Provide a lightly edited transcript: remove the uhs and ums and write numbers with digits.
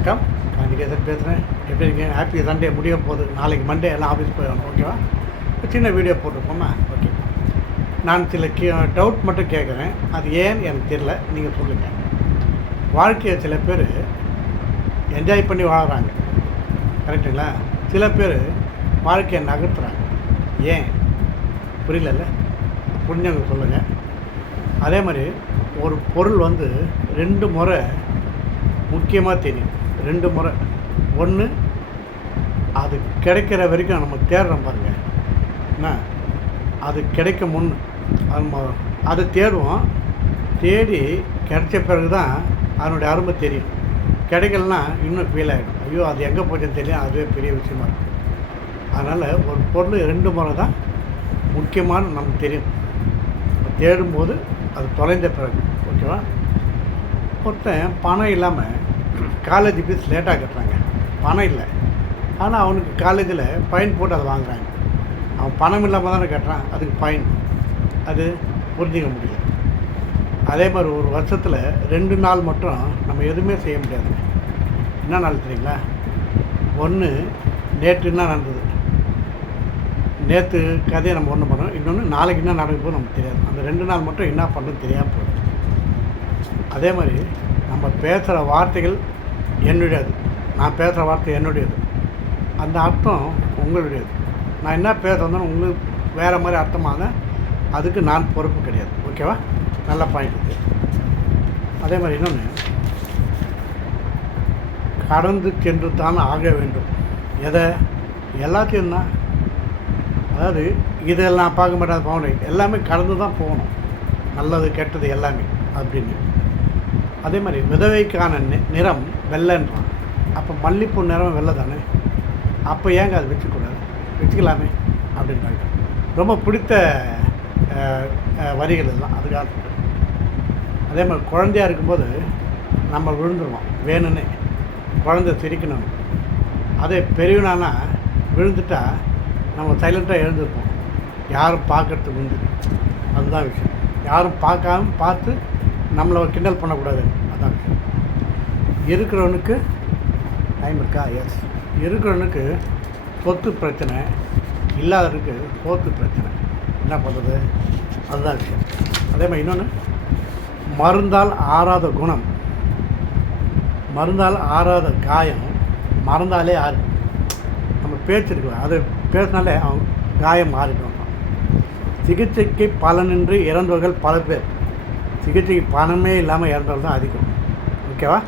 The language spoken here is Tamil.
வணக்கம். நான் இன்றைக்கி எதை பேசுகிறேன், எப்படி இருக்கீங்க? ஹாப்பி சண்டே முடிய போகுது. நாளைக்கு மண்டே எல்லாம் ஆஃபீஸ் போயிடணும். ஓகேவா? சின்ன வீடியோ போட்டுருப்போமா? ஓகே. நான் சில டவுட் மட்டும் கேட்குறேன். அது ஏன்னு எனக்கு தெரியல, நீங்கள் சொல்லுங்கள். வாழ்க்கையை சில பேர் என்ஜாய் பண்ணி வாழ்கிறாங்க, கரெக்டுங்களா? சில பேர் வாழ்க்கையை நகர்த்துறாங்க. ஏன் புரியல? புரிஞ்சவங்க சொல்லுங்கள். அதே மாதிரி ஒரு பொருள் ரெண்டு முறை முக்கியமாக தெரியும். ரெண்டு முறை. ஒன்று, அது கிடைக்கிற வரைக்கும் நம்ம தேடுறோம் பாருங்கள். என்ன, அது கிடைக்க முன் அது தேடுவோம். தேடி கிடைச்ச பிறகு தான் அதனுடைய அருமை தெரியும். கிடைக்கலன்னா இன்னும் ஃபீல் ஆகிடும். ஐயோ, அது எங்கே போச்சுன்னு தெரியும். அதுவே பெரிய விஷயமா இருக்கும். அதனால் ஒரு பொருள் ரெண்டு முறை தான் முக்கியமான நமக்கு தெரியும். தேடும்போது அது தொலைந்த பிறகு. ஓகேவா? ஒருத்தன் பணம் இல்லாமல் காலேஜ் ஃபீஸ் லேட்டாக கட்டுறாங்க. பணம் இல்லை, ஆனால் அவனுக்கு காலேஜில் ஃபைன் போட்டு அதை வாங்குறாங்க. அவன் பணம் இல்லாமல் தானே கட்டுறான், அதுக்கு ஃபைன். அது புரிஞ்சிக்க முடியல. அதே மாதிரி ஒரு வருஷத்தில் 2 நாள் மட்டும் நம்ம எதுவுமே செய்ய முடியாது. என்ன நாள் தெரியுங்களா? ஒன்று, நேற்று என்ன நடந்தது, நேற்று கதையை நம்ம ஒன்று பண்ணோம். இன்னொன்று, நாளைக்கு என்ன நடக்க போது நமக்கு தெரியாது. அந்த 2 நாள் மட்டும் என்ன பண்ணுறது தெரியாமல் போகுது. அதே மாதிரி நம்ம பேசுகிற வார்த்தைகள் என்னுடையது. நான் பேசுகிற வார்த்தை என்னுடையது. அந்த அர்த்தம் உங்களுடையது. நான் என்ன பேச வந்தாலும் உங்களுக்கு வேறு மாதிரி அர்த்தமாக, அதுக்கு நான் பொறுப்பு கிடையாது. ஓகேவா? நல்ல பாயிண்ட் இருக்குது. அதே மாதிரி இன்னொன்று, கடந்து சென்று தான் ஆக வேண்டும். எதை? எல்லாத்தையும் தான். அதாவது இதெல்லாம் பார்க்க மாட்டாத பவுண்டரி எல்லாமே கடந்து தான் போகணும். நல்லது கெட்டது எல்லாமே அப்படின்னு. அதே மாதிரி விதவைக்கான நிறம் வெள்ளைன்றான். அப்போ மல்லிப்பூ நிறம் வெள்ளை தானே, அப்போ ஏங்க அது வச்சுக்கூடாது? வச்சுக்கலாமே அப்படின்றாங்க. ரொம்ப பிடித்த வரிகள் எல்லாம் அதுக்காக. அதே மாதிரி குழந்தையாக இருக்கும்போது நம்ம விழுந்துருவோம் வேணும்னே, குழந்தை சிரிக்கணும். அதே பெரியவனானா விழுந்துட்டா நம்ம சைலண்ட்டாக எழுந்திருப்போம், யாரும் பார்க்கறதுக்கு முந்து. அதுதான் விஷயம். யாரும் பார்த்து நம்மளை கிண்டல் பண்ணக்கூடாது. அதான் விஷயம். இருக்கிறவனுக்கு டைம் இருக்கா? எஸ். இருக்கிறவனுக்கு சொத்து பிரச்சனை, இல்லாதவனுக்கு சோத்து பிரச்சனை. என்ன பண்ணுறது? அதுதான் விஷயம். அதே மாதிரி இன்னொன்று, மருந்தால் ஆறாத குணம், மருந்தால் ஆறாத காயம் மறந்தாலே ஆறு. நம்ம பேச்சிருக்கலாம், அது பேசினாலே அவன் காயம் மாறிடுவான். சிகிச்சைக்கு பலனின்றி இறந்தவர்கள் பல பேர். சிகிச்சைக்கு பணமே இல்லாமல் இறந்தவர்கள் தான் அதிகம். ஓகேவா?